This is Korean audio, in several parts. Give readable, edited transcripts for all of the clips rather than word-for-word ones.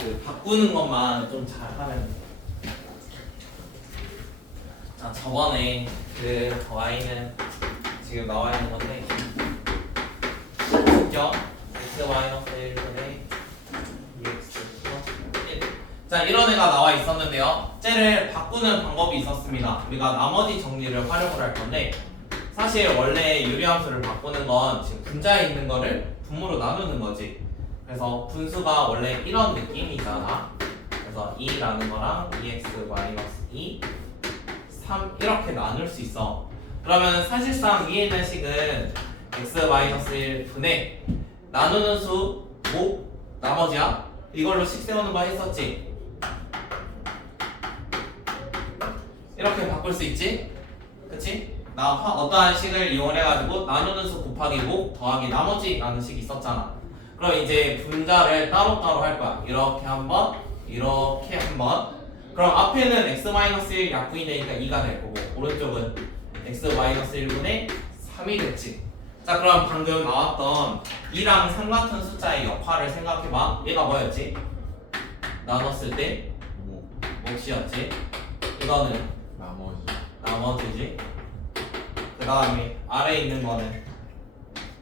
그 바꾸는 것만 좀 잘하면 돼. 자, 저번에 그 y는 지금 나와 있는 건데 직접 x-1분의 2x 플러스 1. 자, 이런 애가 나와 있었는데요. 쟤를 바꾸는 방법이 있었습니다. 우리가 나머지 정리를 활용을 할 건데 사실 원래 유리함수를 바꾸는 건 지금 분자에 있는 거를 분모로 나누는 거지. 그래서 분수가 원래 이런 느낌이잖아. 그래서 2라는 거랑 2x-2 3 이렇게 나눌 수 있어. 그러면 사실상 위에 있는 식은 x-1분의 나누는 수 5 나머지야? 이걸로 식 세우는 거 했었지? 이렇게 바꿀 수 있지? 그치? 어떠한 식을 이용해가지고 나누는 수 곱하기 5 더하기 나머지 라는 식이 있었잖아. 그럼 이제 분자를 따로따로 할 거야. 이렇게 한번 이렇게 한번. 그럼 앞에는 x-1 약분이 되니까 2가 될 거고 오른쪽은 x-1분의 3이 됐지. 자, 그럼 방금 나왔던 2랑 3 같은 숫자의 역할을 생각해봐. 얘가 뭐였지? 나눴을 때 몫이었지. 이거는 나머지지. 그 다음에 아래에 있는 거는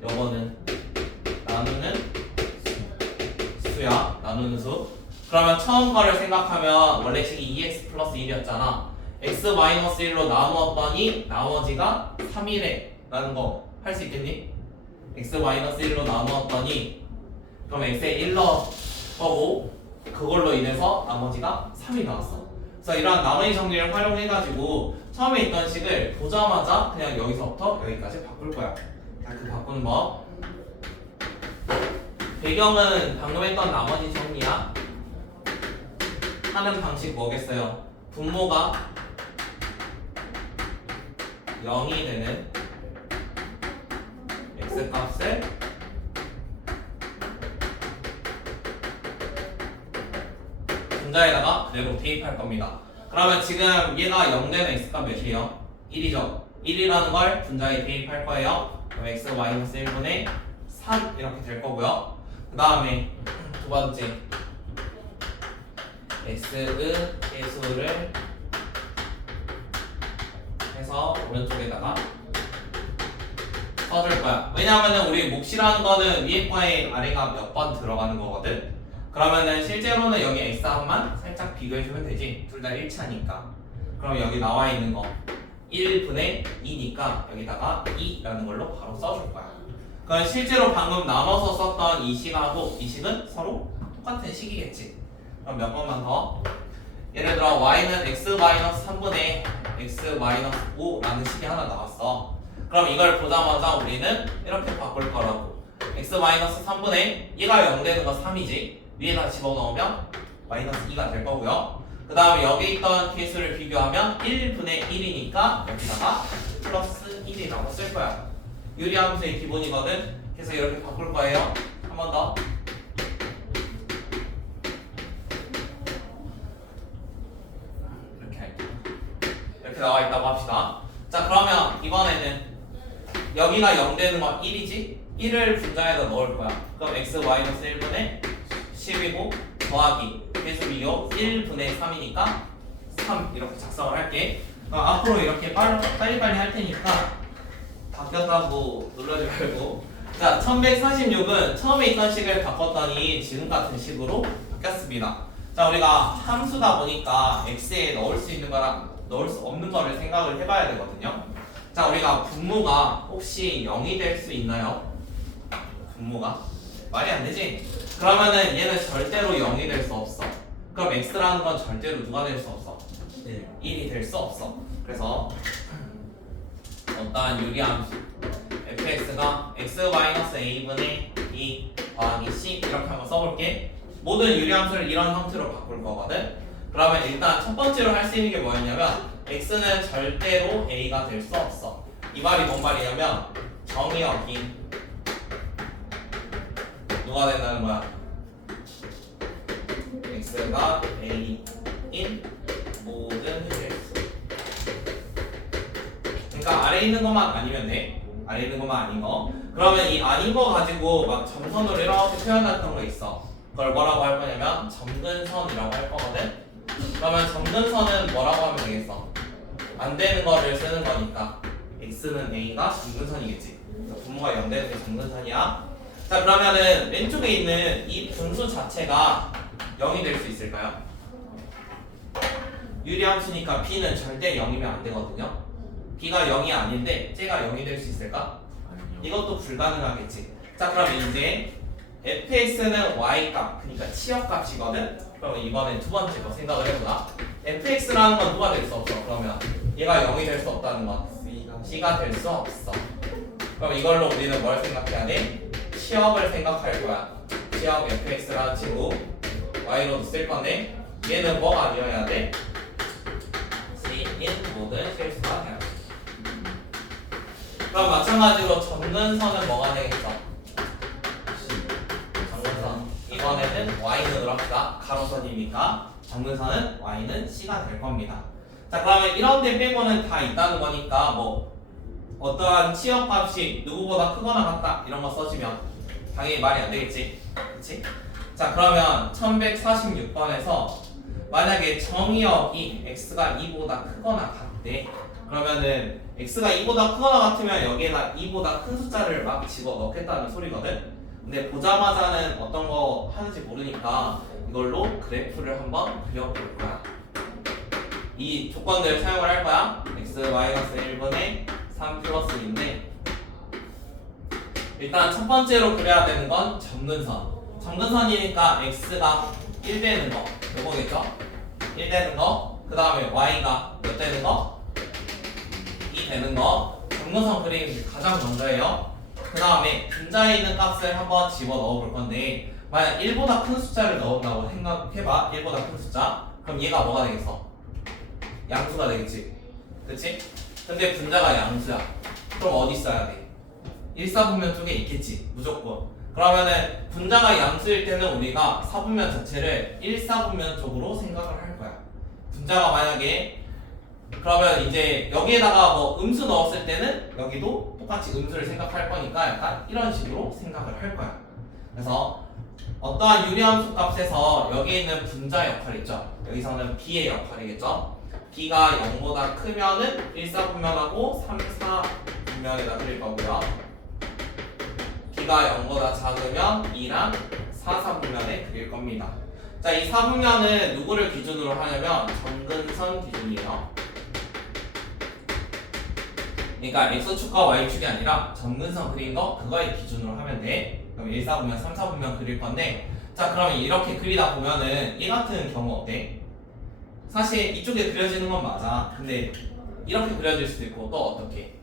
요거는 나누는 수야. 나누는 수. 그러면 처음 거를 생각하면 원래 식이 2x 플러스 1이었잖아. x-1로 나누었더니 나머지가 3이래 라는 거 할 수 있겠니? x-1로 나누었더니 그럼 x에 1 넣을 거고 그걸로 인해서 나머지가 3이 나왔어. 그래서 이런 나머지 정리를 활용해가지고 처음에 있던 식을 보자마자 그냥 여기서부터 여기까지 바꿀 거야. 자, 그 바꾸는 법. 배경은 방금 했던 나머지 정리야. 하는 방식 뭐겠어요? 분모가 0이 되는 x값을 분자에다가 그대로 대입할 겁니다. 그러면 지금 얘가 0 되는 x값 몇이에요? 1이죠. 1이라는 걸 분자에 대입할 거예요. 그럼 x-1분의 3 이렇게 될 거고요. 그 다음에 두 번째 x의 개수를 해서 오른쪽에다가 써줄 거야. 왜냐하면 우리 몫이라는 거는 위에 거에 아래가 몇 번 들어가는 거거든. 그러면은 실제로는 여기 x함만 살짝 비교해주면 되지. 둘 다 1차니까. 그럼 여기 나와 있는 거 1분의 2니까 여기다가 2라는 걸로 바로 써줄 거야. 그럼 실제로 방금 나눠서 썼던 이 식하고 이 식은 서로 똑같은 식이겠지. 그럼 몇 번만 더. 예를 들어 y는 x-3분의 x-5라는 식이 하나 나왔어. 그럼 이걸 보자마자 우리는 이렇게 바꿀 거라고. x-3분의 얘가 0 되는 거 3이지. 위에다 집어넣으면 마이너스 2가 될 거고요. 그 다음에 여기 있던 개수를 비교하면 1분의 1이니까 여기다가 플러스 1이라고 쓸 거야. 유리함수의 기본이거든. 그래서 이렇게 바꿀 거예요. 한 번 더. 이렇게 나와 있다고 합시다. 자, 그러면 이번에는 여기가 0 되는 건 1이지? 1을 분자에다 넣을 거야. 그럼 x-1분의 10이고 더하기 개수 비교 1분의 3이니까 3 이렇게 작성을 할게. 그럼 앞으로 이렇게 빨리빨리 할 테니까 바뀌었다고 놀라지 말고. 자, 1146은 처음에 있던 식을 바꿨더니 지금 같은 식으로 바뀌었습니다. 자, 우리가 함수다 보니까 x에 넣을 수 있는 거랑 넣을 수 없는 거를 생각을 해봐야 되거든요. 자, 우리가 분모가 혹시 0이 될 수 있나요? 분모가? 말이 안 되지? 그러면은 얘는 절대로 0이 될 수 없어. 그럼 x라는 건 절대로 누가 될 수 없어? 1이 될 수 없어. 그래서 어떠한 유리함수 fx가 x-a분의 2 더하기 c 이렇게 한번 써볼게. 모든 유리함수를 이런 형태로 바꿀 거거든. 그러면 일단 첫 번째로 할 수 있는 게 뭐였냐면 x는 절대로 a가 될 수 없어. 이 말이 뭔 말이냐면 정의 어긴 누가 된다는 거야? x가 a인 모든 개수. 그러니까 아래에 있는 것만 아니면 돼. 아래에 있는 것만 아닌 거. 그러면 이 아닌 거 가지고 막 점선으로 이렇게 표현했던 거 있어. 그걸 뭐라고 할 거냐면 점근선이라고 할 거거든. 그러면 점근선은 뭐라고 하면 되겠어? 안 되는 거를 쓰는 거니까 x는 a가 점근선이겠지. 그래서 분모가 0 되는 게 점근선이야. 자, 그러면은 왼쪽에 있는 이 분수 자체가 0이 될 수 있을까요? 유리함수니까 b는 절대 0이면 안 되거든요. b가 0이 아닌데 쟤가 0이 될 수 있을까? 이것도 불가능하겠지. 자, 그럼 이제 fx는 y값, 그러니까 치역값이거든. 그럼 이번엔 두 번째 거 생각을 해보자. fx라는 건 누가 될 수 없어. 그러면 얘가 0이 될 수 없다는 건 c가 될 수 없어. 그럼 이걸로 우리는 뭘 생각해야 돼? 치역을 생각할 거야. 치역 fx라는 친구 y로도 쓸 건데 얘는 뭐가 아니어야 돼? c인 모든 실수가 돼야 돼. 그럼 마찬가지로 점근선은 뭐가 되겠어? 점근선. 이번에는 y는 합시다. 가로선이니까 점근선은 y는 c가 될 겁니다. 자, 그러면 이런 데 빼고는 다 있다는 거니까 뭐 어떠한 치역값이 누구보다 크거나 같다 이런 거 써주면 당연히 말이 안 되겠지. 그치? 자, 그러면 1146번에서 만약에 정의역이 x가 2보다 크거나 같대. 그러면은 x가 2보다 크거나 같으면 여기에다 2보다 큰 숫자를 막 집어넣겠다는 소리거든. 근데 보자마자는 어떤 거 하는지 모르니까 이걸로 그래프를 한번 그려볼 거야. 이 조건들을 사용을 할 거야. x-1분의 3 플러스 2인데 일단 첫 번째로 그려야 되는 건 점근선. 점근선이니까 x가 1 되는 거 요거겠죠? 1 되는 거. 그 다음에 y가 몇 되는 거? 2 되는 거. 점근선 그리는 게 가장 먼저예요. 그 다음에 분자에 있는 값을 한번 집어 넣어 볼 건데 만약 1보다 큰 숫자를 넣은다고 생각해봐. 1보다 큰 숫자. 그럼 얘가 뭐가 되겠어? 양수가 되겠지. 그치? 근데 분자가 양수야. 그럼 어디 있어야 돼? 1사분면 쪽에 있겠지. 무조건. 그러면은 분자가 양수일 때는 우리가 사분면 자체를 1사분면 쪽으로 생각을 할 거야. 분자가 만약에 그러면 이제 여기에다가 뭐 음수 넣었을 때는 여기도 똑같이 음수를 생각할 거니까 약간 이런 식으로 생각을 할 거야. 그래서 어떠한 유리함수 값에서 여기 있는 분자 역할 있죠. 여기서는 b의 역할이겠죠. b가 0보다 크면은 1사분면하고 3사분면에다 그릴 거고요. b가 0보다 작으면 2랑 4사분면에 그릴 겁니다. 자, 이 사분면은 누구를 기준으로 하냐면 점근선 기준이에요. 그러니까 x축과 y축이 아니라 점근선 그린 거 그거의 기준으로 하면 돼. 그럼 1사분면, 3사분면 그릴 건데 자, 그러면 이렇게 그리다 보면은 얘 같은 경우 어때? 사실 이쪽에 그려지는 건 맞아. 근데 이렇게 그려질 수도 있고 또 어떻게?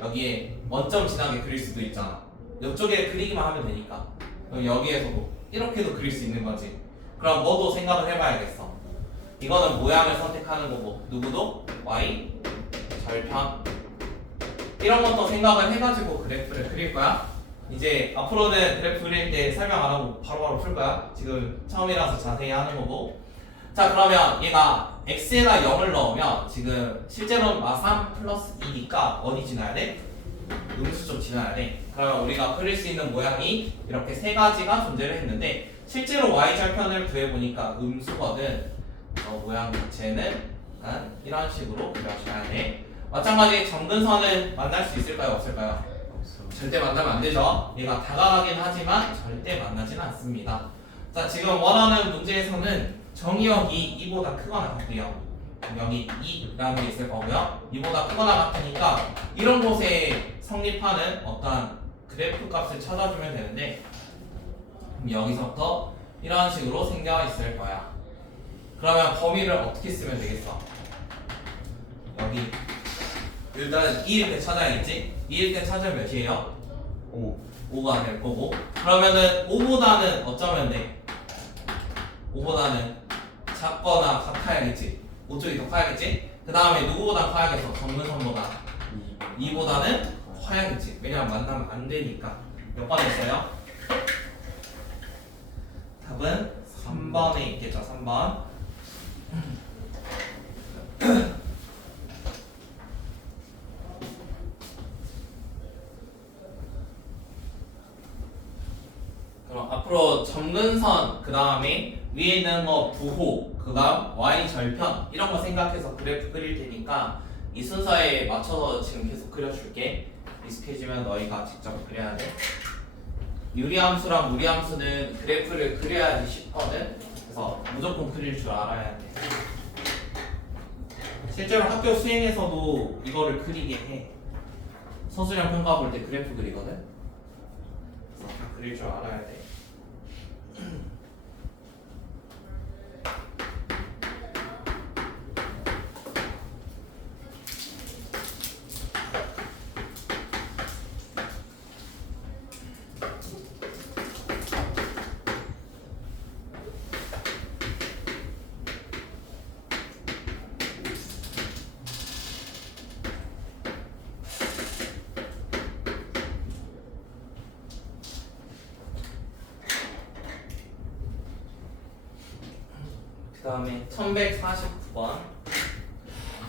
여기에 원점 지나게 그릴 수도 있잖아. 이쪽에 그리기만 하면 되니까. 그럼 여기에서도 이렇게도 그릴 수 있는 거지. 그럼 뭐도 생각을 해봐야겠어. 이거는 모양을 선택하는 거고 누구도 y 절편 이런 것도 생각을 해가지고 그래프를 그릴 거야. 이제 앞으로는 그래프 그릴 때 설명 안 하고 바로바로 풀 거야. 지금 처음이라서 자세히 하는 거고. 자, 그러면 얘가 x에다 0을 넣으면 지금 실제로는 마3 플러스 2니까 어디 지나야 돼? 음수 좀 지나야 돼. 그러면 우리가 그릴 수 있는 모양이 이렇게 세 가지가 존재를 했는데 실제로 y절편을 구해보니까 음수거든. 모양 자체는 이런 식으로 그려줘야 돼. 마찬가지 점근선은 만날 수 있을까요? 없을까요? 절대 만나면 안 되죠. 얘가 다가가긴 하지만 절대 만나진 않습니다. 자, 지금 원하는 문제에서는 정의역이 2보다 크거나 같대요. 여기 2라는 게 있을 거고요. 2보다 크거나 같으니까 이런 곳에 성립하는 어떠한 그래프 값을 찾아주면 되는데 여기서부터 이런 식으로 생겨 있을 거야. 그러면 범위를 어떻게 쓰면 되겠어? 여기 일단 2일 때 찾아야겠지? 2일 때 찾으면 몇이에요? 5가 될 거고 그러면은 5보다는 어쩌면 돼? 5보다는 작거나 같아야겠지. 5쪽이 더 커야겠지? 그 다음에 누구보다 커야겠어? 점근선보다 2보다는 커야겠지. 왜냐면 만나면 안 되니까. 몇 번에 있어요? 답은 3번에 있겠죠. 3번. 그럼 앞으로 점근 상승선 그 다음에 위에 있는 거 부호 그 다음 y 절편 이런 거 생각해서 그래프 그릴 테니까 이 순서에 맞춰서 지금 계속 그려줄게. 익숙해지면 너희가 직접 그려야 돼. 유리함수랑 무리함수는 그래프를 그려야지 쉽거든. 그래서 무조건 그릴 줄 알아야 돼. 실제로 학교 수행에서도 이거를 그리게 해. 서술형 평가 볼 때 그래프 그리거든. 그래서 다 그릴 줄 알아야 돼. 그 다음에 1149번.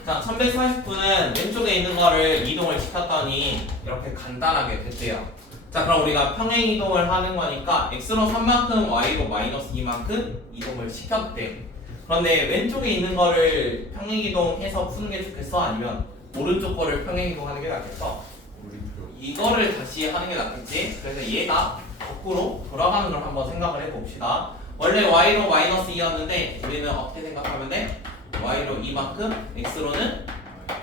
자, 1149는 왼쪽에 있는 거를 이동을 시켰더니 이렇게 간단하게 됐대요. 자, 그럼 우리가 평행 이동을 하는 거니까 x로 3만큼 y로 마이너스 2만큼 이동을 시켰대. 그런데 왼쪽에 있는 거를 평행 이동해서 푸는 게 좋겠어? 아니면 오른쪽 거를 평행 이동하는 게 낫겠어? 이거를 다시 하는 게 낫겠지? 그래서 얘가 거꾸로 돌아가는 걸 한번 생각을 해봅시다. 원래 y로 마이너스 2였는데 우리는 어떻게 생각하면 돼? y로 2만큼, x로는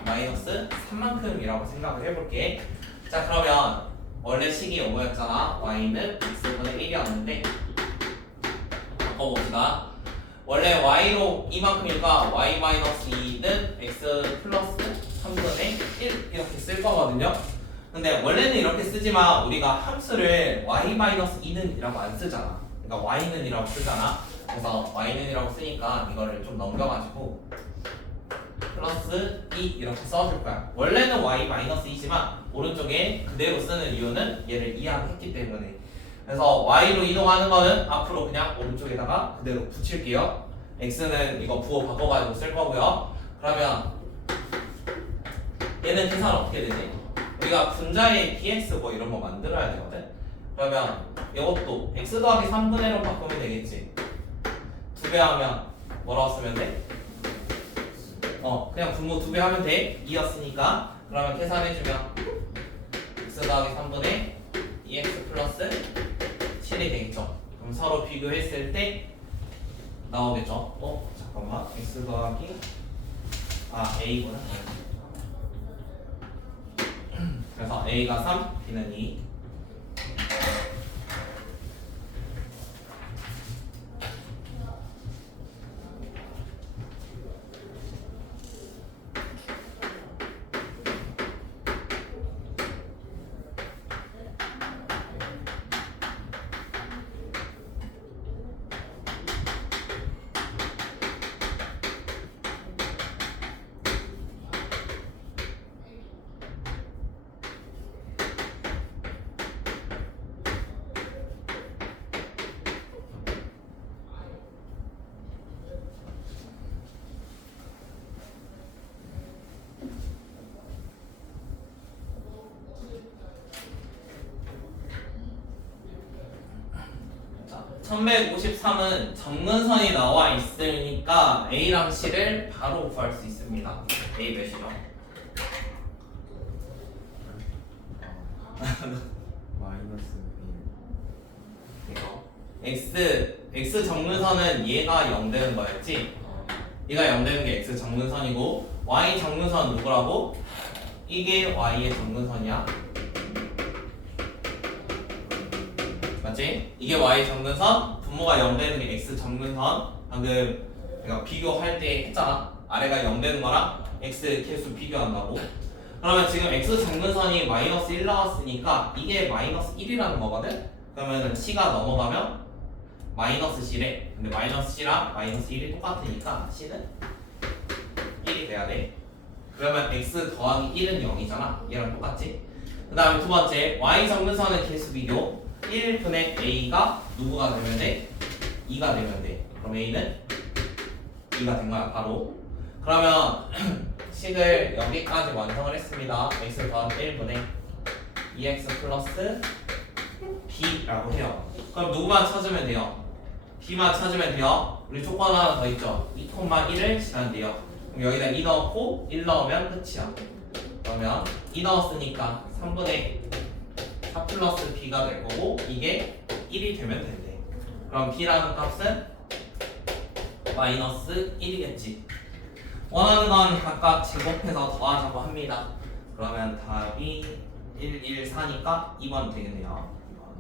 마이너스 3만큼이라고 생각을 해볼게. 자, 그러면 원래 식이 뭐였잖아? y는 x분의 1이었는데 바꿔봅시다. 원래 y로 2만큼이니까 y 마이너스 2는 x 플러스 3분의 1 이렇게 쓸 거거든요. 근데 원래는 이렇게 쓰지만 우리가 함수를 y 마이너스 2는 이라고 안 쓰잖아. 그러니까 y는 이라고 쓰잖아. 그래서 y는 이라고 쓰니까 이거를 좀 넘겨가지고 플러스 2 이렇게 써줄 거야. 원래는 y 마이너스 2지만 오른쪽에 그대로 쓰는 이유는 얘를 이항했기 때문에. 그래서 y로 이동하는 거는 앞으로 그냥 오른쪽에다가 그대로 붙일게요. x는 이거 부호 바꿔가지고 쓸 거고요. 그러면 얘는 계산 어떻게 되지? 우리가 분자의 px 뭐 이런 거 만들어야 되거든. 그러면 이것도 x 더하기 3분의 1로 바꾸면 되겠지. 2배 하면 뭐라고 쓰면 돼? 그냥 분모 2배 하면 돼. 2였으니까. 그러면 계산해주면 x 더하기 3분의 2x 플러스 7이 되겠죠. 그럼 서로 비교했을 때 나오겠죠. 잠깐만. x 더하기 a구나. 그래서 a가 3, b는 2. 자, 1153은 정근선이 나와 있으니까 A랑 C를 바로 구할 수 있습니다. A 몇이죠? 마이너스 이거 X 정근선은 얘가 0 되는 거였지? 얘가 0 되는 게 X 정근선이고 Y 정근선 누구라고? 이게 Y의 정근선이야. 맞지? 이게 Y 정근선, 분모가 0 되는 게 X 정근선. 방금 내가 비교할 때 했잖아. 아래가 0 되는 거랑 X 개수 비교한다고. 그러면 지금 X 정근선이 마이너스 1 나왔으니까 이게 마이너스 1이라는 거거든? 그러면 C가 넘어가면 마이너스 C래. 근데 마이너스 C랑 마이너스 1이 똑같으니까 C는 1이 돼야 돼. 그러면 X 더하기 1은 0이잖아. 얘랑 똑같지? 그 다음에 두 번째 Y 정근선의 개수 비교. 1분의 A가 누구가 되면 돼? 2가 되면 돼. 그럼 A는 2가 된 거야 바로. 그러면 식을 여기까지 완성을 했습니다. x 더하기 1분의 2x 플러스 b라고 해요. 그럼 누구만 찾으면 돼요? B만 찾으면 돼요. 우리 조건 하나 더 있죠. 2,1을 지난대요. 그럼 여기다 2 넣고 1 넣으면 끝이야. 그러면 2 넣었으니까 3분의 4 플러스 B가 될 거고 이게 1이 되면 된대. 그럼 B라는 값은 마이너스 1이겠지. 원하는 건 각각 제곱해서 더하자고 합니다. 그러면 답이 1, 1, 4니까 2번 되겠네요. 2번.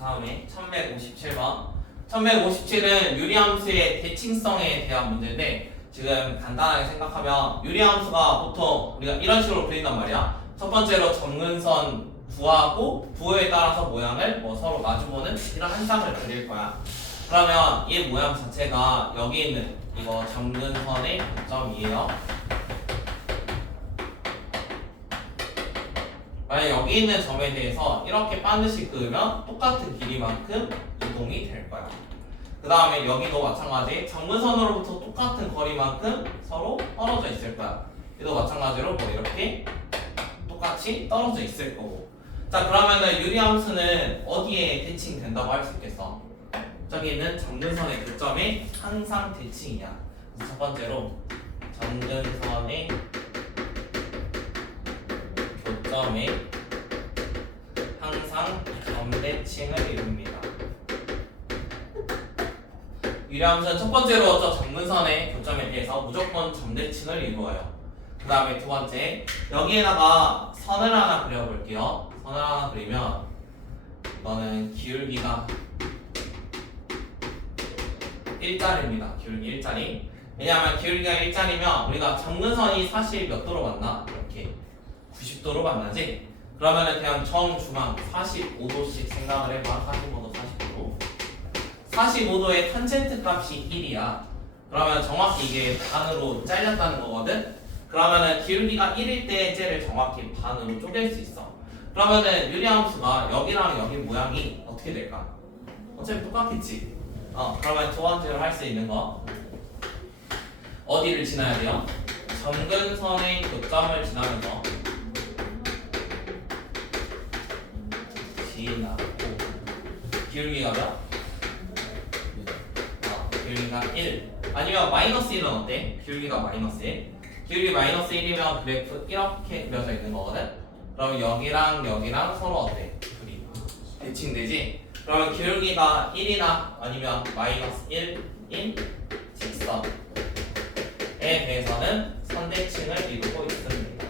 다음에 1157번. 1157은 유리함수의 대칭성에 대한 문제인데 지금 간단하게 생각하면 유리함수가 보통 우리가 이런 식으로 그린단 말이야. 첫 번째로 정근선 구하고 부호에 따라서 모양을 뭐 서로 마주보는 이런 한 쌍을 그릴 거야. 그러면 이 모양 자체가 여기 있는 이거 정근선의 교점이에요. 만약 여기 있는 점에 대해서 이렇게 반드시 그으면 똑같은 길이만큼 이동이 될 거야. 그 다음에 여기도 마찬가지 정근선으로부터 똑같은 거리만큼 서로 떨어져 있을 거야. 얘도 마찬가지로 뭐 이렇게 똑같이 떨어져 있을 거고. 자, 그러면은 유리함수는 어디에 대칭된다고 할 수 있겠어? 저기 있는 정근선의 교점에 항상 대칭이야. 그래서 첫 번째로 정근선의 교점에 항상 점대칭을 이룹니다. 유리함수는 첫 번째로 저 정근선의 교점에 대해서 무조건 점대칭을 이루어요. 그 다음에 두 번째, 여기에다가 선을 하나 그려볼게요. 선을 하나 그리면 이거는 기울기가 1짜리입니다. 기울기 1짜리. 왜냐하면 기울기가 1짜리면 우리가 정근선이 사실 몇 도로 만나? 이렇게 90도로 만나지? 그러면은 그냥 정중앙 45도씩 생각을 해봐. 45도, 45도. 45도의 탄젠트 값이 1이야. 그러면 정확히 이게 반으로 잘렸다는 거거든? 그러면은 기울기가 1일 때 쟤를 정확히 반으로 쪼갤 수 있어. 그러면은 유리함수가 여기랑 여기 모양이 어떻게 될까? 어차피 똑같겠지? 그러면 두 번째로 할 수 있는 거 어디를 지나야 돼요? 정근선의 교점을 지나면서 지나고 기울기가 몇? 기울기가 1 아니면 마이너스 1은 어때? 기울기가 마이너스 1 기울기 마이너스 1이면 그래프 이렇게 그려져 있는 거거든? 그럼 여기랑 여기랑 서로 어때? 둘이 대칭되지? 그러면 기울기가 1이나 아니면 마이너스 1인 직선에 대해서는 선대칭을 이루고 있습니다.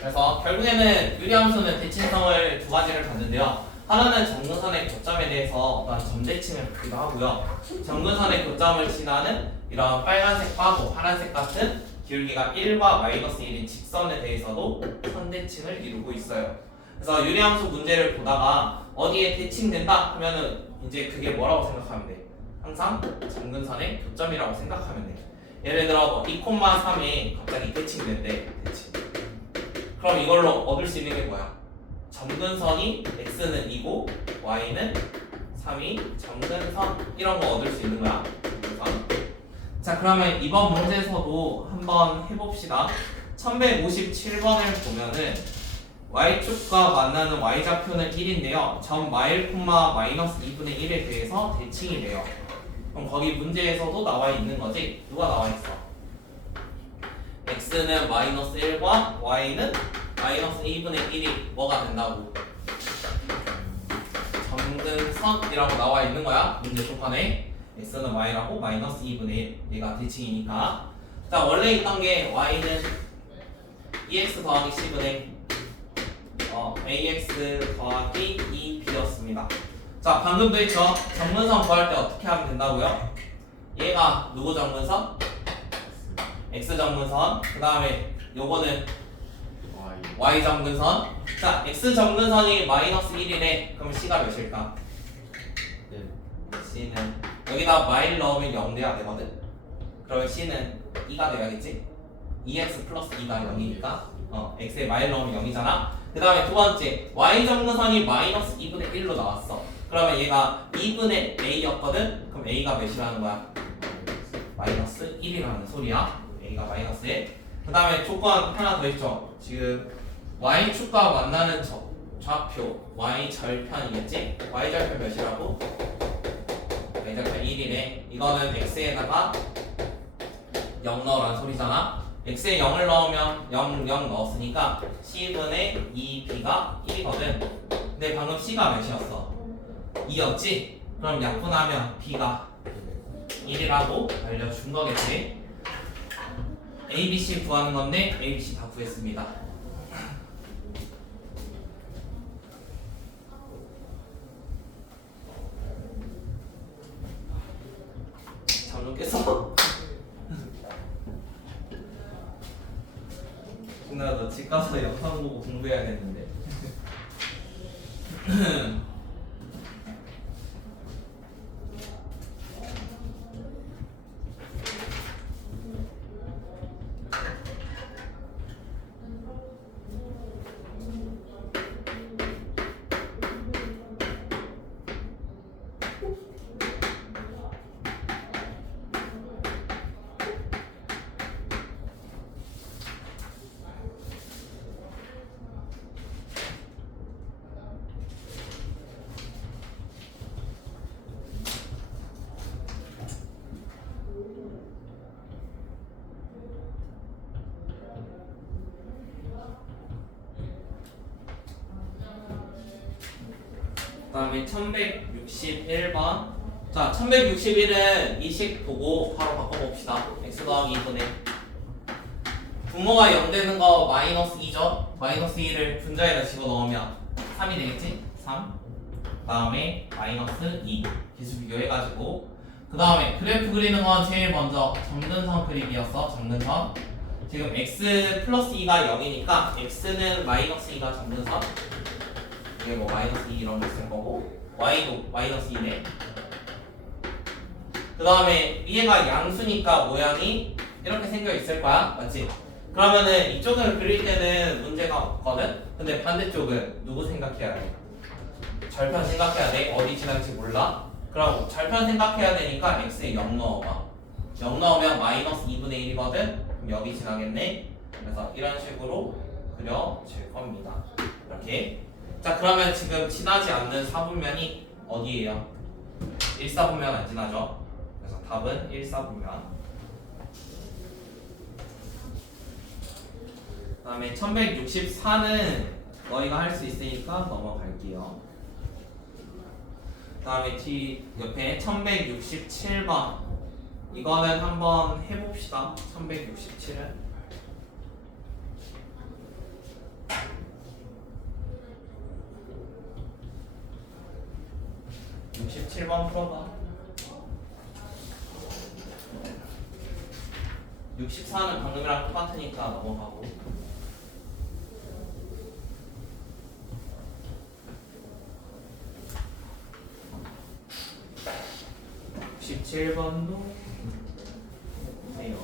그래서 결국에는 유리함수는 대칭성을 두 가지를 갖는데요. 하나는 정근선의 교점에 대해서 어떤 점대칭을 갖기도 하고요. 정근선의 교점을 지나는 이런 빨간색과 뭐 파란색 같은 기울기가 1과 마이너스 1인 직선에 대해서도 선대칭을 이루고 있어요. 그래서 유리함수 문제를 보다가 어디에 대칭된다 하면은 이제 그게 뭐라고 생각하면 돼? 항상 정근선의 교점이라고 생각하면 돼. 예를 들어 2,3이 갑자기 대칭된대. 대칭. 그럼 이걸로 얻을 수 있는 게 뭐야? 정근선이 x는 2고 y는 3이 정근선 이런 거 얻을 수 있는 거야. 정근선. 자, 그러면 이번 문제에서도 한번 해봅시다. 1157번을 보면은 y축과 만나는 y좌표는 1인데요. 점 마일 콤마 마이너스 2분의 1에 대해서 대칭이 돼요. 그럼 거기 문제에서도 나와 있는 거지? 누가 나와 있어? x는 마이너스 1과 y는 마이너스 2분의 1이 뭐가 된다고? 정근선이라고 나와 있는 거야. 문제 조건에 x는 y라고 마이너스 2분의 1 얘가 대칭이니까. 자, 원래 있던 게 y는 ex 더하기 c분의 ax 더하기 2b였습니다. 자, 방금도 했죠. 정근선 구할 때 어떻게 하면 된다고요? 얘가 누구 정근선? x 점근선. 그 다음에 요거는 y 점근선. 자, x 점근선이 마이너스 1이래. 그럼 c가 몇일까? c는 여기다 마일 넣으면 0 돼야 되거든. 그러면 c는 2가 돼야겠지? 2x 플러스 2가 0이니까 x에 마일 넣으면 0이잖아. 그 다음에 두 번째 y 점근선이 마이너스 2분의 1로 나왔어. 그러면 얘가 2분의 a였거든. 그럼 a가 몇이라는 거야? 마이너스 1이라는 소리야. a가 마이너스 1. 그 다음에 조건 하나 더 있죠. 지금 y축과 만나는 좌표 y 절편이겠지? y 절편 몇이라고? y 절편 1이래. 이거는 x에다가 0 넣으라는 소리잖아. x에 0을 넣으면 0 넣었으니까 c분의 2b가 1이거든. 근데 방금 c가 몇이었어? 2였지? 그럼 약분하면 b가 1이라고 알려준 거겠지? A, B, C 구하는 건데 A, B, C 다 구했습니다. 잠좀 깼어? 나 너 집 가서 영상 보고 공부해야겠는데. 그 다음에 1161번. 자, 1161은 이 식 보고 바로 바꿔봅시다. x 더하기 2분의 분모가 0 되는 거 마이너스 2죠. 마이너스 2를 분자에다 집어넣으면 3이 되겠지? 3. 그 다음에 마이너스 2 기수 비교해가지고 그 다음에 그래프 그리는 건 제일 먼저 점근선 그리기였어. 점근선. 지금 x 플러스 2가 0이니까 x는 마이너스 2가 점근선. 이게 뭐 마이너스 2 이런 거 있을 거고 y도 마이너스 2네. 그 다음에 위에가 양수니까 모양이 이렇게 생겨 있을 거야. 맞지? 그러면은 이쪽을 그릴 때는 문제가 없거든? 근데 반대쪽은 누구 생각해야 돼? 절편 생각해야 돼. 어디 지날지 몰라? 그럼 절편 생각해야 되니까 x에 0 넣어봐. 0 넣으면 마이너스 2분의 1이거든? 그럼 여기 지나겠네? 그래서 이런 식으로 그려질 겁니다. 이렇게. 자, 그러면 지금 지나지 않는 4분면이 어디예요? 1사분면 안 지나죠? 그래서 답은 1사분면. 그 다음에 1164는 너희가 할 수 있으니까 넘어갈게요. 그 다음에 뒤 옆에 1167번. 이거는 한번 해봅시다. 1167은 67번 풀어봐. 64는 방금이랑 똑같으니까 넘어가고. 67번도 해요.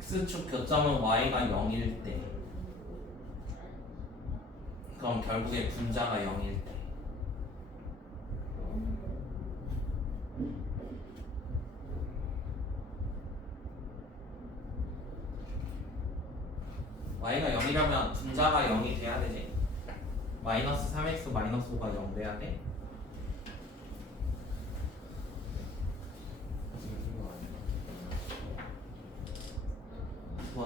x축 교점은 y가 0일 때, 그럼 결국에 분자가 0일 때, y가 0이라면 분자가 0이 돼야 되지. 마이너스 3x 마이너스 5가 0 돼야 돼. 두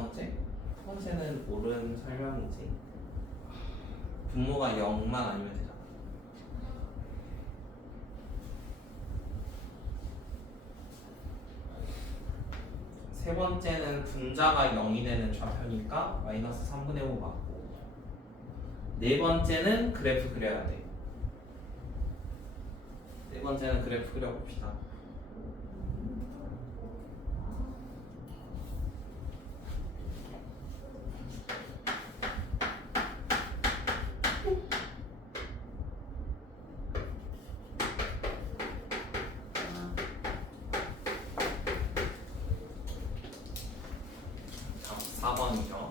번째는 옳은 설명이지. 분모가 0만 아니면 되잖아. 세 번째는 분자가 0이 되는 좌표니까 마이너스 3분의 5 맞고, 네 번째는 그래프 그려야 돼. 네 번째는 그래프 그려봅시다. 자, 4번이죠.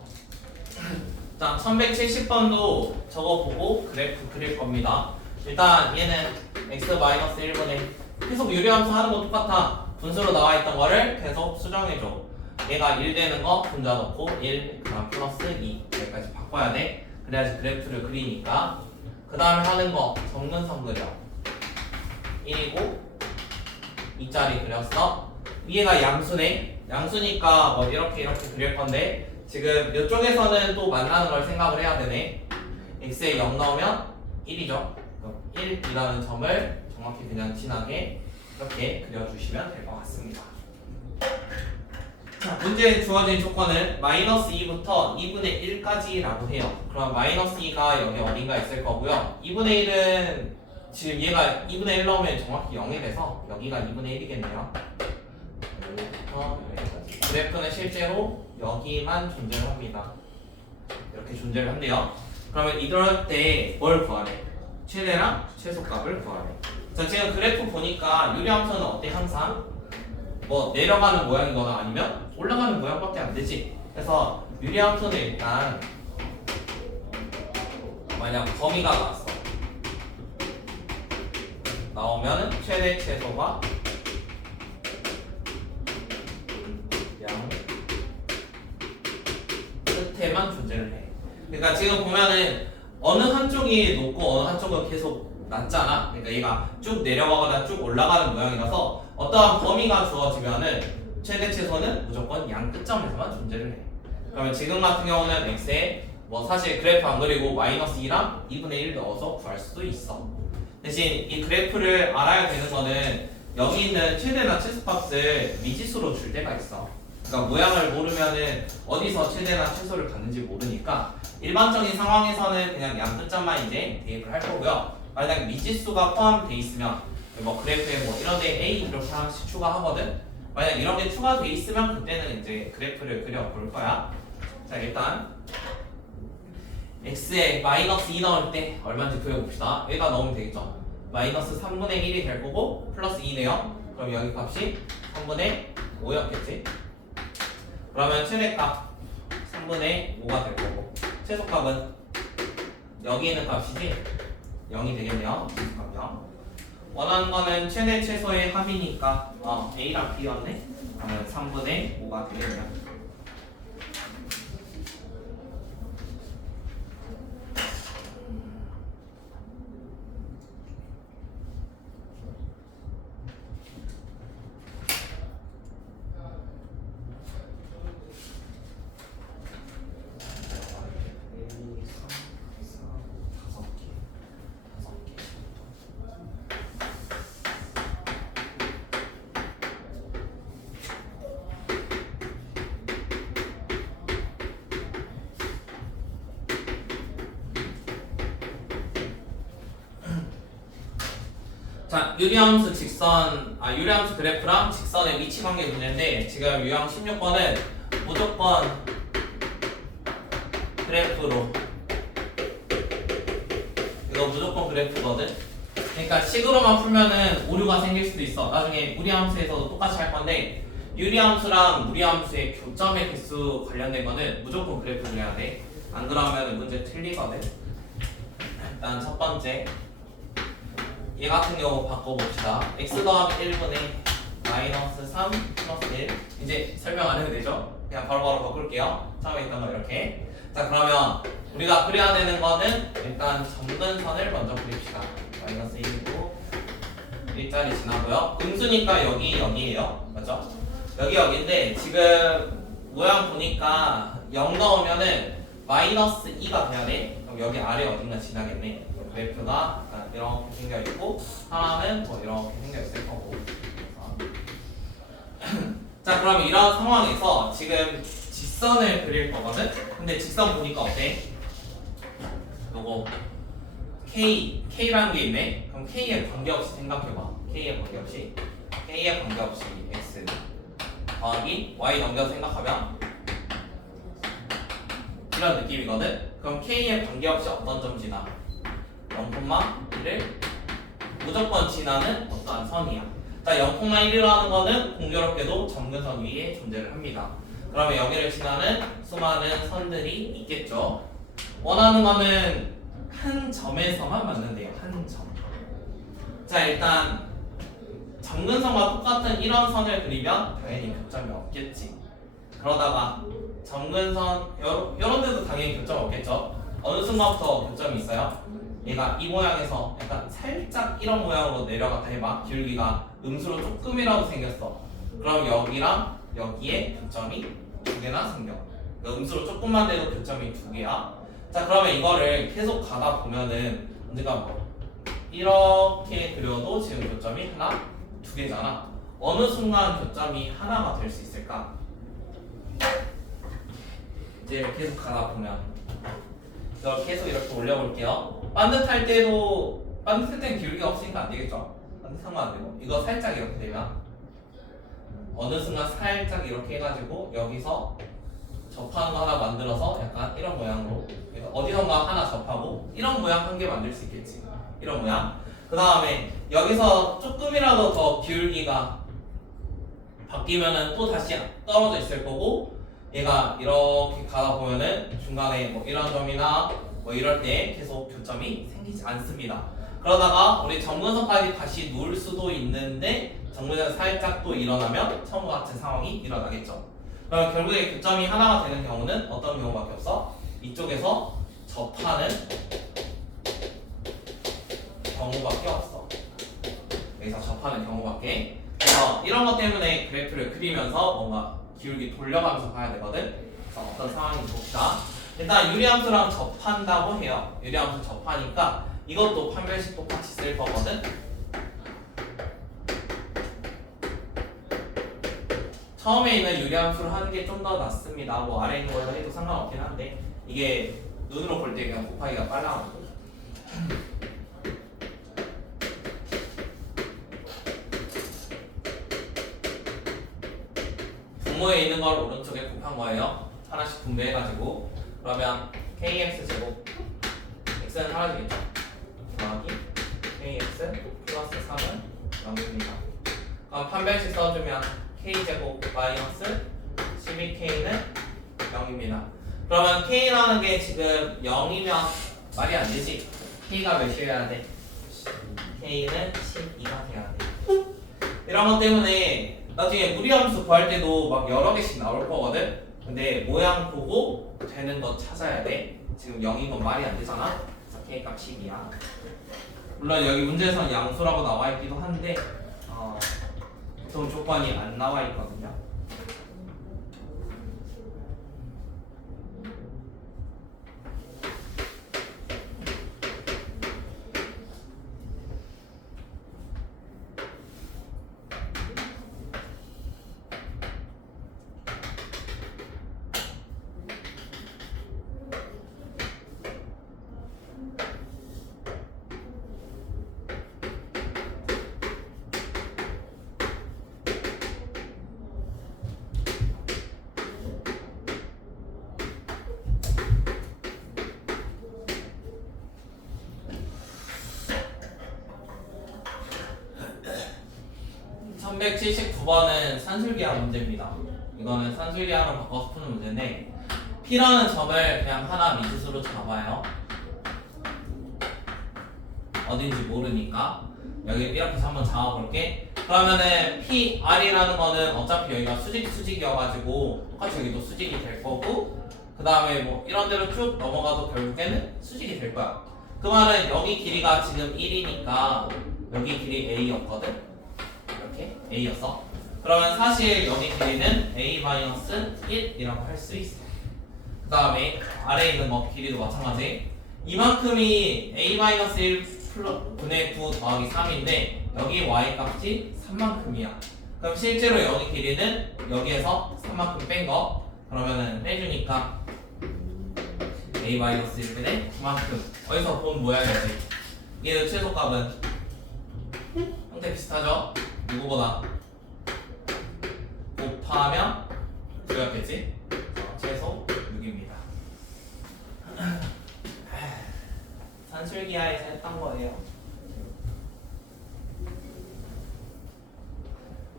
자, 1170번도 저거 보고 그래프 그릴 겁니다. 일단 얘는 x-1분의 계속 유리함수 하는 거 똑같아. 분수로 나와 있던 거를 계속 수정해줘. 얘가 1 되는 거 분자 넣고 1, 그 다음 플러스 2 여기까지 바꿔야 돼. 그래야지 그래프를 그리니까. 그 다음에 하는 거 정근선 그려. 1이고 2짜리 그렸어. 위에가 양수네. 양수니까 뭐 이렇게 그릴 건데 지금 이쪽에서는 또 만나는 걸 생각을 해야 되네. x에 0 넣으면 1이죠. 그럼 1이라는 점을 정확히 그냥 진하게 이렇게 그려주시면 될 것 같습니다. 자, 문제에 주어진 조건은 마이너스 2부터 2분의 1까지라고 해요. 그럼 마이너스 2가 여기 어딘가 있을 거고요. 2분의 1은 지금 얘가 2분의 1 넣으면 정확히 0이 돼서 여기가 2분의 1이겠네요. 여기부터 여기까지. 그래프는 실제로 여기만 존재를 합니다. 이렇게 존재를 한대요. 그러면 이럴 때 뭘 구하래? 최대랑 최소값을 구하래. 자, 지금 그래프 보니까 유리함수는 어때? 항상 뭐 내려가는 모양이거나 아니면 올라가는 모양밖에 안 되지. 그래서 유리함수는 일단 만약 범위가 나왔어. 나오면 최대 최소가 양 끝에만 존재를 해. 그러니까 지금 보면은 어느 한쪽이 높고 어느 한쪽은 계속 낮잖아. 그러니까 얘가 쭉 내려가거나 쭉 올라가는 모양이라서 어떠한 범위가 주어지면은 최대 최소는 무조건 양 끝점에서만 존재를 해. 그러면 지금 같은 경우는 x에 뭐 사실 그래프 안 그리고 마이너스 2랑 2분의 1 넣어서 구할 수도 있어. 대신 이 그래프를 알아야 되는 거는 여기 있는 최대나 최소값을 미지수로 줄 때가 있어. 그러니까 모양을 모르면은 어디서 최대나 최소를 갖는지 모르니까 일반적인 상황에서는 그냥 양 끝점만 이제 대입을 할 거고요. 만약 미지수가 포함되어 있으면 뭐 그래프에 뭐 이런 데 A 이렇게 하나씩 추가하거든. 만약 이런 게 추가되어 있으면 그때는 이제 그래프를 그려볼 거야. 자, 일단 x에 마이너스 2 넣을 때 얼마인지 그려봅시다. 여기다 넣으면 되겠죠. 마이너스 3분의 1이 될 거고 플러스 2네요. 그럼 여기 값이 3분의 5였겠지. 그러면 최대값 3분의 5가 될 거고 최소값은 여기 있는 값이지 0이 되겠네요. 그럼요. 원하는 거는 최대 최소의 합이니까 A랑 B였네. 그러면 3분의 5가 되겠네요. 자, 유리함수 유리함수 그래프랑 직선의 위치 관계 문제인데 지금 유형 16번은 무조건 그래프로 이거 무조건 그래프거든. 그러니까 식으로만 풀면은 오류가 생길 수도 있어. 나중에 무리함수에서도 똑같이 할 건데 유리함수랑 무리함수의 교점의 개수 관련된 거는 무조건 그래프 그려야 돼. 안 그러면 문제 틀리거든. 일단 첫 번째 얘 같은 경우 바꿔봅시다. x 더하기 1분의 마이너스 3 플러스 1 이제 설명 안 해도 되죠? 그냥 바로바로 바꿀게요. 처음에 있던 거 이렇게. 자, 그러면 우리가 그려야 되는 거는 일단 점근선을 먼저 그립시다. 마이너스 1이고 1짜리 지나고요. 음수니까 여기에요. 맞죠? 여기인데 지금 모양 보니까 0 넣으면은 마이너스 2가 돼야 돼. 그럼 여기 아래 어딘가 지나겠네. 그래프가 이렇게 생겨있고 하나는 뭐 이렇게 생겨있을 거고. 자, 그럼 이런 상황에서 지금 직선을 그릴 거거든? 근데 직선 보니까 어때? 요거 K라는 게 있네? 그럼 K에 관계없이 생각해봐. K에 관계없이 X 더하기 Y 넘겨서 생각하면 이런 느낌이거든? 그럼 K에 관계없이 어떤 점 지나? 0,1을 무조건 지나는 어떠한 선이야. 자, 0,1이라는 거는 공교롭게도 점근선 위에 존재를 합니다. 그러면 여기를 지나는 수많은 선들이 있겠죠. 원하는 거는 한 점에서만 맞는데요. 한 점. 자, 일단 점근선과 똑같은 이런 선을 그리면 당연히 교점이 없겠지. 그러다가 점근선 이런 데도 당연히 교점 없겠죠. 어느 순간부터 교점이 있어요? 얘가 이 모양에서 약간 살짝 이런 모양으로 내려갔다 해봐. 기울기가 음수로 조금이라도 생겼어. 그럼 여기랑 여기에 교점이 두 개나 생겨. 그러니까 음수로 조금만 돼도 교점이 두 개야. 자, 그러면 이거를 계속 가다 보면은 언젠가 뭐 이렇게 그려도 지금 교점이 하나, 두 개잖아. 어느 순간 교점이 하나가 될 수 있을까? 이제 계속 가다 보면 이걸 계속 이렇게 올려볼게요. 반듯할 때는 기울기가 없으니까 안 되겠죠? 반듯한 안 되고 이거 살짝 이렇게 되면 어느 순간 살짝 이렇게 해가지고 여기서 접하는 거 하나 만들어서 약간 이런 모양으로 어디선가 하나 접하고 이런 모양 한 개 만들 수 있겠지. 이런 모양. 그 다음에 여기서 조금이라도 더 기울기가 바뀌면은 또 다시 떨어져 있을 거고 얘가 이렇게 가다 보면은 중간에 뭐 이런 점이나 뭐 이럴 때 계속 교점이 생기지 않습니다. 그러다가 우리 점근선까지 다시 놓을 수도 있는데 점근선 살짝 또 일어나면 처음과 같은 상황이 일어나겠죠. 그럼 결국에 교점이 하나가 되는 경우는 어떤 경우밖에 없어? 이쪽에서 접하는 경우밖에 없어. 여기서 접하는 경우밖에. 그래서 이런 것 때문에 그래프를 그리면서 뭔가 기울기 돌려가면서 가야 되거든. 그래서 어떤 상황인지 봅시다. 일단 유리함수랑 접한다고 해요. 유리함수 접하니까 이것도 판별식 똑같이 쓸 거거든. 처음에 있는 유리함수를 하는 게 좀 더 낫습니다. 뭐 아래 있는 걸로 해도 상관없긴 한데 이게 눈으로 볼 때 그냥 곱하기가 빨라가지고. 분모에 있는 걸 오른쪽에 곱한 거예요. 하나씩 분배해가지고 그러면 kx제곱 x는 사라지겠죠. 더하기 kx 플러스 3은 0입니다. 그럼 판별식 써주면 k제곱 마이너스 12k는 0입니다. 그러면 k라는 게 지금 0이면 말이 안 되지. k가 몇이어야 돼? k는 12가 돼야 돼. 이런 것 때문에 나중에 무리함수 구할 때도 막 여러 개씩 나올 거거든? 근데 모양 보고 되는 거 찾아야 돼. 지금 0인 건 말이 안 되잖아? 그래서 k 값 10이야. 물론 여기 문제에서는 양수라고 나와 있기도 한데 보통 조건이 안 나와 있거든요. 백 179번은 산술기하 문제입니다. 이거는 산술기하로 바꿔서 푸는 문제인데 P라는 점을 그냥 하나 미지수로 잡아요. 어딘지 모르니까 여기 이렇게 해서 한번 잡아볼게. 그러면은 PR이라는 거는 어차피 여기가 수직이어가지고 똑같이 여기도 수직이 될 거고 그 다음에 뭐 이런 데로 쭉 넘어가도 결국에는 수직이 될 거야. 그 말은 여기 길이가 지금 1이니까 여기 길이 A였거든? 이렇게 A였어. 그러면 사실 여기 길이는 A-1이라고 할 수 있어. 그 다음에 아래에 있는 거 길이도 마찬가지. 이만큼이 A-1 분의 9 더하기 3인데 여기 Y 값이 3만큼이야. 그럼 실제로 여기 길이는 여기에서 3만큼 뺀 거 그러면은 빼주니까 a-1분의 9만큼 어디서 본 모양이지. 얘의 최소값은 형태 비슷하죠? 누구보다 곱하면 9였겠지? 최소 6입니다. 산술기하에서 했던 거예요.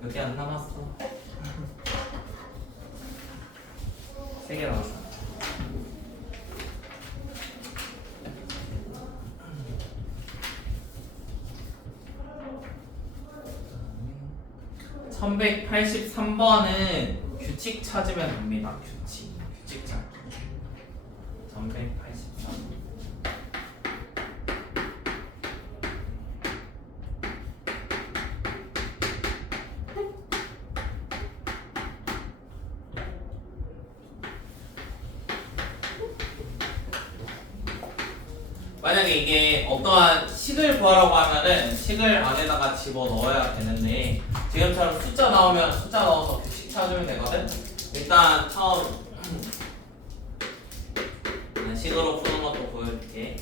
몇 개 안 남았어. 3개 남았어. (1183번은) 규칙 찾으면 됩니다. 규칙 찾기. 1183. 만약에 이게 어떠한 식을 구하라고 하면은 식을 안에다가 집어 넣어야 되는데 지금처럼 숫자 나오면 숫자 넣어서 규칙 찾으면 되거든. 일단 처음 식으로 푸는 것도 보여줄게.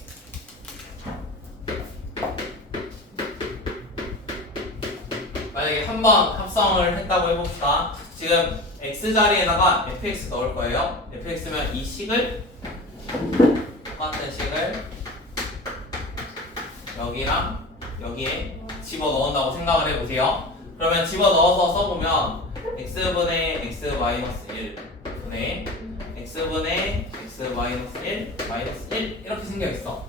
만약에 한번 합성을 했다고 해봅시다. 지금 x 자리에다가 fx 넣을 거예요. fx면 이 식을 똑같은 식을 여기랑 여기에 집어 넣는다고 생각을 해보세요. 그러면 집어 넣어서 써보면 x분의 x-1 분의 x분의 x-1 마이너스 1 이렇게 생겨있어.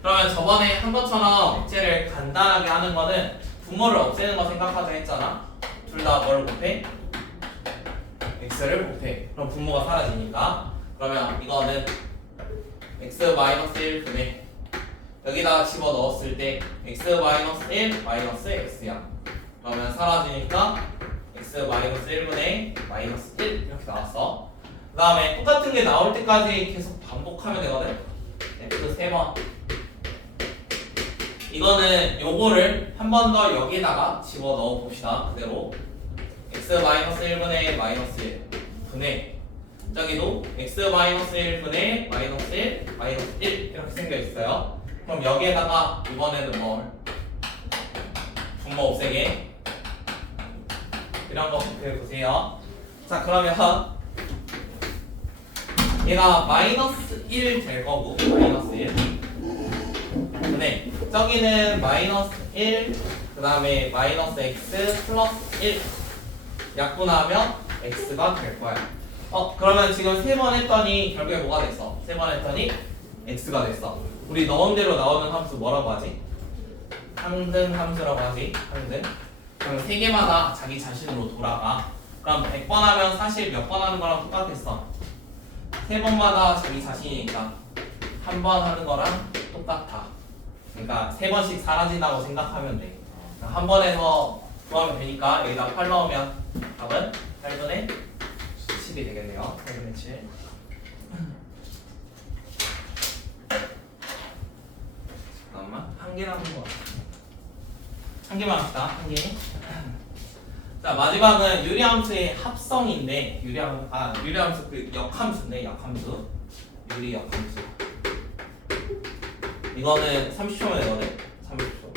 그러면 저번에 한 것처럼 액체를 간단하게 하는 거는 분모를 없애는 거 생각하자 했잖아. 둘 다 뭘 곱해? x를 곱해. 그럼 분모가 사라지니까. 그러면 이거는 x-1 분의 여기다가 집어 넣었을 때 x-1 마이너스 x야. 그러면 사라지니까 x-1분의 마이너스 1 이렇게 나왔어. 그 다음에 똑같은 게 나올 때까지 계속 반복하면 되거든. x 3번. 이거는 요거를 한 번 더 여기다가 집어 넣어 봅시다. 그대로 x-1분의 마이너스 1 분의 저기도 x-1분의 마이너스 1 마이너스 1 이렇게 생겨 있어요. 그럼 여기에다가 이번에는 뭘? 분모 없애게 이런 거 곱해보세요. 자 그러면 얘가 마이너스 1 될 거고 마이너스 1 근데 저기는 마이너스 1 그 다음에 마이너스 x 플러스 1 약분하면 x가 될 거야. 그러면 지금 3번 했더니 결국에 뭐가 됐어? 3번 했더니 x가 됐어. 우리 넣은 대로 나오는 함수 뭐라고 하지? 항등 함수라고 하지. 항등. 그럼 3개마다 자기 자신으로 돌아가. 그럼 100번 하면 사실 몇 번 하는 거랑 똑같았어. 3번마다 자기 자신이니까 한 번 하는 거랑 똑같아. 그러니까 3번씩 사라진다고 생각하면 돼. 한 번에서 구하면 되니까 여기다 8 넣으면 답은 8분의 10이 되겠네요. 8분의 7. 잠깐만 한 개 남은 거. 한 개만 합시다. 한 개. 자 마지막은 유리함수의 합성인데 유리함수 그 역함수인데 역함수 유리 역함수 이거는 30초면 되거든. 30초.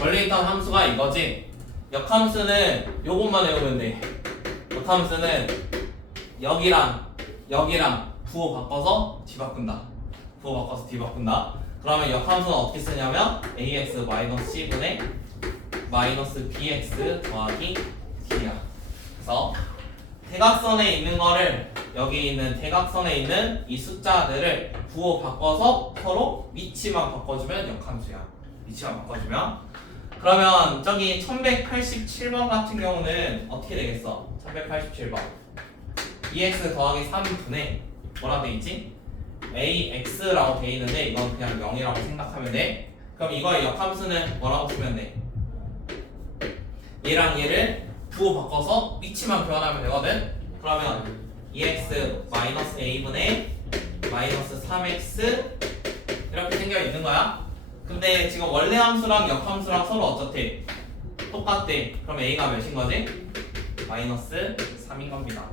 원래 있던 함수가 이거지. 역함수는 요것만 외우면 돼. 역함수는 여기랑 부호 바꿔서 뒤바꾼다. 부호 바꿔서 뒤바꾼다. 그러면 역함수는 어떻게 쓰냐면 ax-c분의 마이너스 bx 더하기 d야. 그래서 대각선에 있는 거를 여기 있는 대각선에 있는 이 숫자들을 부호 바꿔서 서로 위치만 바꿔주면 역함수야. 위치만 바꿔주면 그러면 저기 1187번 같은 경우는 어떻게 되겠어? 1187번 2x 더하기 3분의 뭐라 돼 있지? ax라고 돼 있는데 이건 그냥 0이라고 생각하면 돼. 그럼 이거의 역함수는 뭐라고 쓰면 돼? 얘랑 얘를 부호 바꿔서 위치만 교환하면 되거든. 그러면 2x 마이너스 a분의 마이너스 3x 이렇게 생겨 있는 거야. 근데 지금 원래 함수랑 역함수랑 서로 어떻대? 똑같대. 그럼 a가 몇인 거지? 마이너스 3인 겁니다.